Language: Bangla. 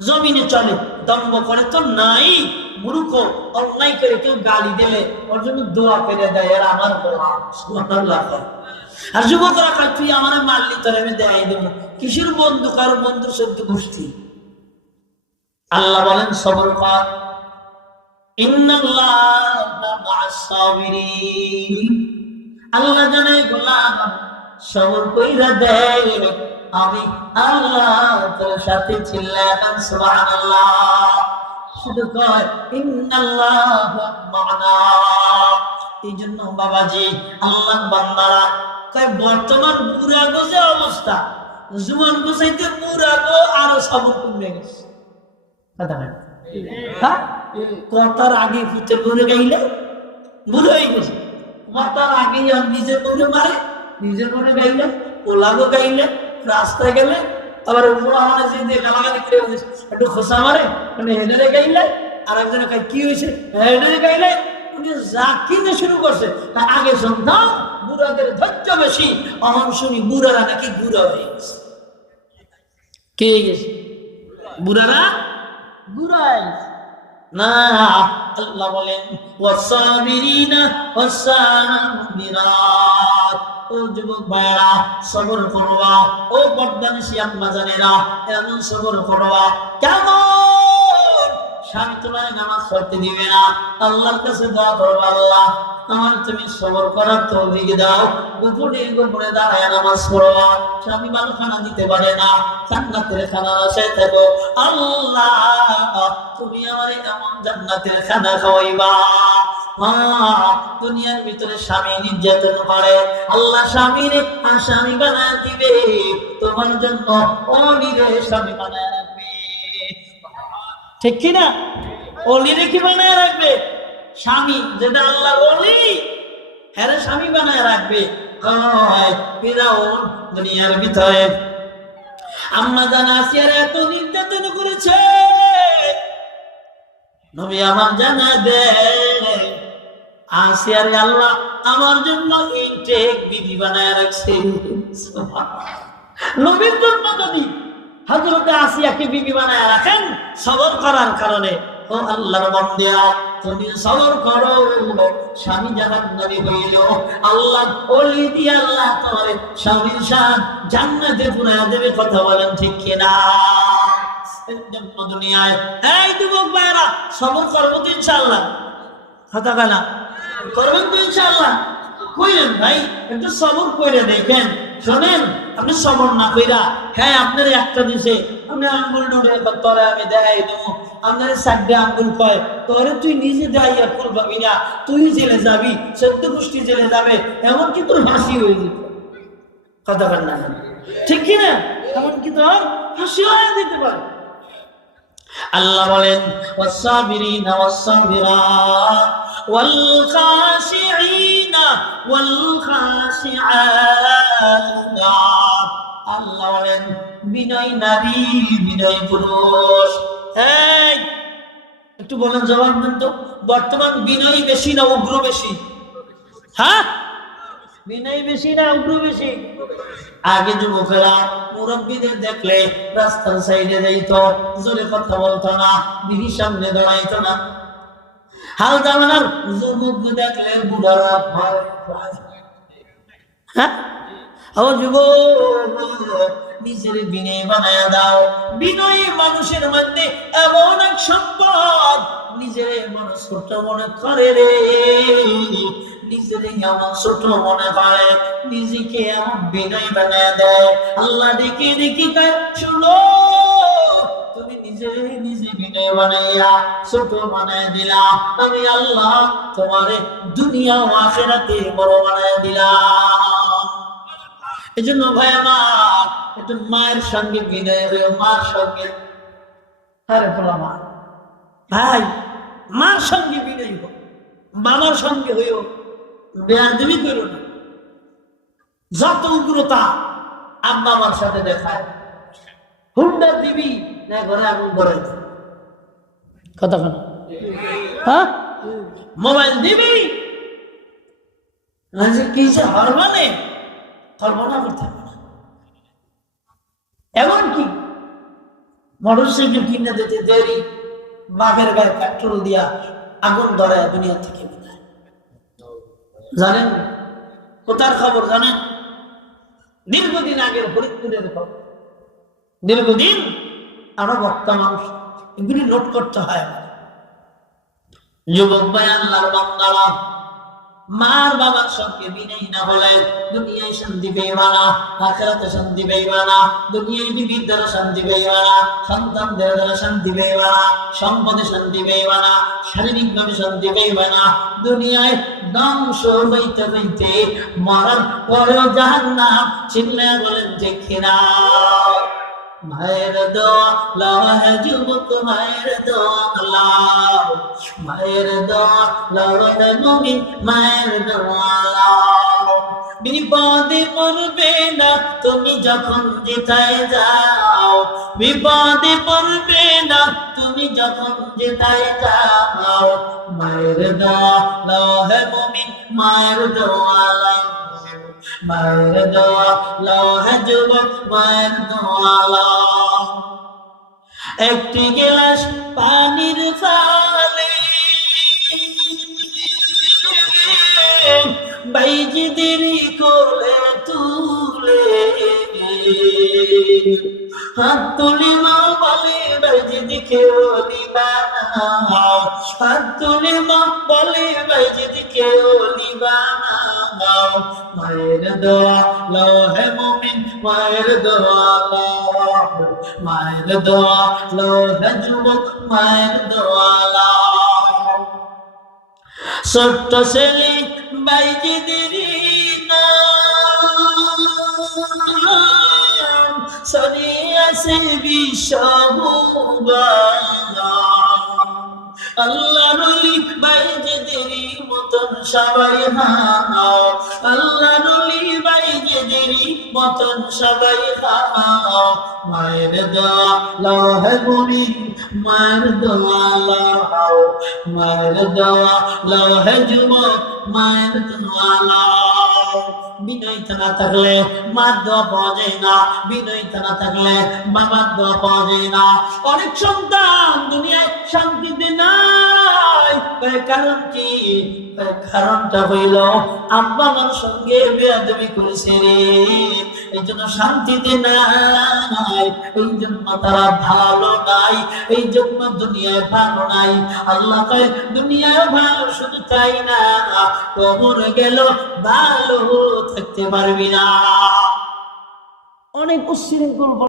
জমিনে চলে দম্ব করে তো নাই। মূর্খ, অন্যায় করে কেউ গালি দিলে ওর জন্য দোয়া করে দেয় আর আমার আর যুবকরা কয়, তুই আমার মারলি, তোর আমি দেয় দেবো। কিসের বন্ধু? কারও বন্ধু? সদ্য গোষ্ঠী। আল্লাহ বলেন, সবর কর। আল্লাহ জানে গোলাম সবর কইরা দেয়। আমি আল্লাহ তোর সাথে ছিলাম সুবহানাল্লাহ। শুধু কয় ইন্নাল্লাহ মা'না। এই জন্য বাবাজি আল্লাহ বান্দারা তাই বর্তমান বুড়া গোজে অবস্থা জুমান গোসাইতে বুড়া গো আরও সবর কমে গেছে। কথা নাই? হ্যাঁ? কথার আগে ফুটের ঘুরে গাইলে ভুল হয়ে গেছে। কথার আগে আর নিজের মনে মারে নিজের মনে গাইলে ওলাগো গাইলে রাস্তায় গেলে আবার উপরা মানে যে দিয়ে গালাগালি করে একটু খোসা মারে মানে হেডারে গাইলে আর একজনে কি হয়েছে? হেডারে গাইলে উনি যা কিনে শুরু করছে তা আগে শুনতাম বুড়াদের ধৈর্য বেশি অহন শুনি বুড়ারা নাকি বুড়া হয়ে গেছে। কে গেছে? বুড়ারা? বুড়া। না। আল্লাহ বলেন ওয়াসাবিরিনা ওয়াসাবিরাত ও যুবক ভাইরা সবর করবা। ও বর্দানিসি আম্মা জানেরা এমন সবর করবা। কেমন স্বামী তোমার নামাজ পড়তে দিবে না। আল্লাহর কাছে দোয়া করব আল্লাহ আমার তুমি সবর করার তৌফিক দাও। উপরে গোপনে দাঁড়ায় নামাজ পড়ো। স্বামী ভালো খানা দিতে পারে না। জান্নাতের খানা আশায় থাকো। আল্লাহ, তুমি আমার এমন জান্নাতের খানা খাওয়াইবা। দুনিয়ার ভিতরে স্বামী নির্যাতন করে। আল্লাহ স্বামীর স্বামী বানায় দিবে। তোমার জন্য অনিরে স্বামী বানায় ঠিক কিনা? অলিরে কি বানায় রাখবে। স্বামী, যেটা আল্লাহ অলি হ্যাঁ স্বামী বানায় রাখবে। দুনিয়ার ভিতরে। আম্মা আসিয়ার এত নির্যাতন করেছে। নবী আমার জানা দে। আসিয়ার আল্লাহ আমার জন্য ইনটেক বিধি বানায় রাখছে। নবীর জন্য হজরতে আসিয়াকে বিবি বানায় রাখেন সবর করার কারণে। ও আল্লাহর বন্দেয়া তুমি সবর করো। স্বামী জাহান্নামী হইল। আল্লাহ ওলি দিয়ে আল্লাহ তোমার স্বামীর সাথ জান্নাতে পুরায়া দেবে, কথা বলেন ঠিক কিনা? এই যুবক ভাইরা সবর করব তো ইনশাআল্লাহ। কথা কানা করবেন তো ইনশাআল্লাহ। কইলেন ভাই, একটু সবর করে দেখেন। শোনেন, আপনি সবর না কইরা হ্যাঁ আপনার একটা দিছে। আপনি আঙ্গুল ডুবে তোরে আমি দেখাই দেবো। আপনার সাড্ডে আঙ্গুল কয়, তোরে তুই নিজে দেখাইয়া ফুল পাবি তুই জেলে যাবি, সত্য গোষ্ঠী জেলে যাবে এমন কি তোর হাসি হয়ে যেত কথা বল না ঠিক কি না? এমন কি তোর হাসি হয়ে দিতে পারে। আল্লাহ বলেন ওয়াসাবিরিনা ওয়াসাবিরাত ওয়াল খাশিআত আল্লাহ বলেন, বিনয় নারী, বিনয় পুরুষ। এই, একটু বলেন জবাব দেন তো। বর্তমান বিনয় বেশি না উগ্র বেশি? হ্যাঁ? বিনয় বেশি না উগ্র বেশি? আগে যুবকেরা মুরব্বীদের দেখলে রাস্তার সাইডে যাইত, জোরে কথা বলতো না দিদির সামনে দাঁড়াইতো না। হাল জামানার যুবক দেখলে বুড়ারা ভয় হ্যাঁ? নিজের বিনয় বানায় দাও। বিনয়ী মানুষের মধ্যে এমন এক সম্পদ, নিজের এমন ছোট মনে করে রে। নিজের এমন ছোট মনে করে নিজেকে এমন বিনয় বানায় দেয়। আল্লাহ ডেকে ডেকে তাই শুনো, তুমি নিজে মায়ের সঙ্গে বিনয় হয়ে মার সঙ্গে। আরে বলা ভাই, মার সঙ্গে বিনয় হোক বাবার সঙ্গে হইও, বেয়াদবি করো না। যত উগ্রতা আব্বা আমার সাথে দেখায়। হুন্ডা দিবি না ঘরে আগুন করে কথা কেন হ্যাঁ? মোবাইল দিবি? যে হরমানে? কল্পনা করতে পারবে না। এমনকি মোটরসাইকেল কিনে দিতে গায়ে পেট্রোল দিয়া আগুন ধরে দুনিয়া থেকে জানেন, কোথার খবর জানেন? দীর্ঘদিন আগের ফরিদপুরের খবর। দীর্ঘদিন আরও বক্তা মানুষ। এগুলি নোট করতে হয়। যুবক ভাই, আল্লাহর বান্দারা, মার বাবার সঙ্গে বিনয় না হলে দুনিয়ায় শান্তি পেইবা না, আখেরাতে শান্তি না, দুনিয়ায় বিবির দ্বারা শান্তি পেইবা না, সন্তানদের দ্বারা শান্তি না, সম্পদে শান্তি পেইবা না শারীরিক ভাবে শান্তি না, দুনিয়ায় ধ্বংস হইতে হইতে মরার পরেও জাহান্নাম চিল্লা বলেন দেখি না মায়ের দোয়া যুবক মায়ের দোয়া মায়ের দোয়া মুমিন মায়ের দোয়া বিপদে পড়বে না তুমি যখন যেথায় যাও। বিপদে পড়বে না তুমি যখন যেথায় যাও। মায়ের দোয়া মুমিন মায়ের দোয়া একটি গিলাস পানির ফালে। বাইজি দেরি করলে তুলে হাত তুলি মা বলে বাইজি দিকে বানাও হাত তুলি মা বলে বাইজি দিকে বানাও মায়ের দোয়া লোহে মুমিন, মায়ের দোয়া লাও মায়ের দোয়া লোহে যুবক, মায়ের দোয়া লাও ছোট্ট ছেলে বাইজি দেরি না। সরিয়াছে বিষভূবা আল্লাহ রলি বাইজে দেরি মতন সবাই হাও। আল্লাহ রলি বাইজে দেরি মতন সবাই হাও। মায়ের দোয়া লহে গুনি মায়ের দোয়া লাও। মায়ের দোয়া লহে যুবক, মায়ের দোয়া লাও। বিনয়িত না থাকলে মার পাওয়া যায় না বিনয়িত না থাকলে বাবার দোয়া পাওয়া যায় না। অনেক সন্তান দুনিয়ায় শান্তিতে না কারণ কি? কারণটা হইল আমার সঙ্গে বেয়াদবি করেছে রে। এই জন্য শান্তিতে নাই, এই জন্য তারা ভালো নাই, এই জন্য দুনিয়ায় ভালো নাই। আল্লাহ কয় দুনিয়ায় ভালো শুধু তাই না কবর গেল, ভালো থাকতে পারবি না। অনেক উচ্ছৃঙ্খল